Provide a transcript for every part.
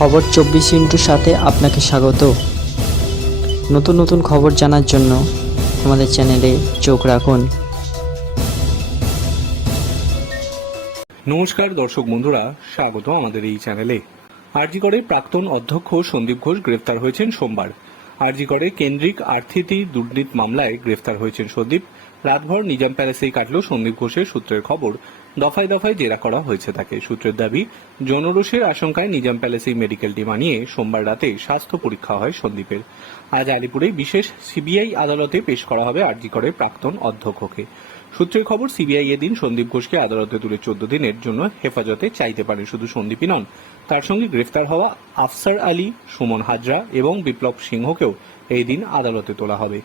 খবর 24 ইন্টুর সাথে আপনাকে স্বাগত। নতুন নতুন খবর জানার জন্য আমাদের চ্যানেলে চোখ রাখুন। নমস্কার দর্শক বন্ধুরা, স্বাগত আমাদের এই চ্যানেলে। আরজি করে প্রাক্তন অধ্যক্ষ সন্দীপ ঘোষ গ্রেফতার হয়েছেন সোমবার। আরজি করে কেন্দ্রিক আর্থিতি দুর্নীতি মামলায় গ্রেফতার হয়েছেন সন্দীপ। রাতভর নিজাম প্যালেসেই কাটল সন্দীপ ঘোষের। সূত্রের খবর, দফায় দফায় জেরা করা হয়েছে তাকে। সূত্রের দাবি, যৌনরোষের আশঙ্কায় নিজাম প্যালেসেই মেডিকেল টিম আনিয়ে সোমবার রাতে স্বাস্থ্য পরীক্ষা হয় সন্দীপের। আজ আলিপুরে বিশেষ সিবিআই আদালতে পেশ করা হবে আরজি করে প্রাক্তন অধ্যক্ষকে। সূত্রের খবর, সিবিআই এদিন সন্দীপ ঘোষকে আদালতে তুলে 14 দিনের জন্য হেফাজতে চাইতে পারে। শুধু সন্দীপই নন, তার সঙ্গে গ্রেফতার হওয়া আফসার আলী, সুমন হাজরা এবং বিপ্লব সিংহকেও এই দিন আদালতে তোলা হবে।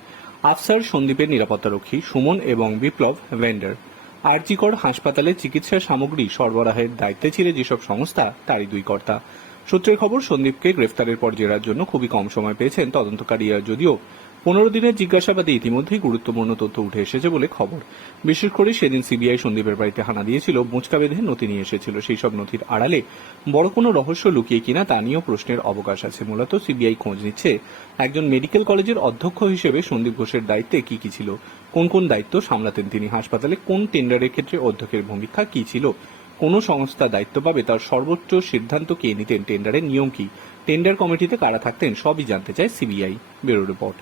আফসার সন্দীপের নিরাপত্তারক্ষী, সুমন এবং বিপ্লব ভেন্ডার। আরজি কর হাসপাতালে চিকিৎসা সামগ্রী সরবরাহের দায়িত্বে ছিল যেসব সংস্থা, তারই দুই কর্তা। সূত্রের খবর, সন্দীপকে গ্রেফতারের পর জেরার জন্য খুবই কম সময় পেয়েছেন তদন্তকারীরা, যদিও 15 দিনের জিজ্ঞাসাবাদে ইতিমধ্যেই গুরুত্বপূর্ণ তথ্য উঠে এসেছে বলে খবর। বিশেষ করে সেদিন সিবিআই সন্দীপের বাড়িতে হানা দিয়েছিল, বোঁচকা বেঁধে নথি নিয়ে এসেছিল। সেই সব নথির আড়ালে বড় কোনো রহস্য লুকিয়ে কিনা তা নিয়েও প্রশ্নের অবকাশ আছে। মূলত সিবিআই খোঁজ নিচ্ছে একজন মেডিকেল কলেজের অধ্যক্ষ হিসেবে সন্দীপ ঘোষের দায়িত্বে কি কি ছিল, কোন কোন দায়িত্ব সামলাতেন তিনি, হাসপাতালে কোন টেন্ডারের ক্ষেত্রে অধ্যক্ষের ভূমিকা কি ছিল, কোন সংস্থা দায়িত্ব পাবে তার সর্বোচ্চ সিদ্ধান্ত কে নিতেন, টেন্ডারের নিয়ম কি, টেন্ডার কমিটিতে কারা থাকতেন, সবই জানতে চায় সিবিআই। Bureau report.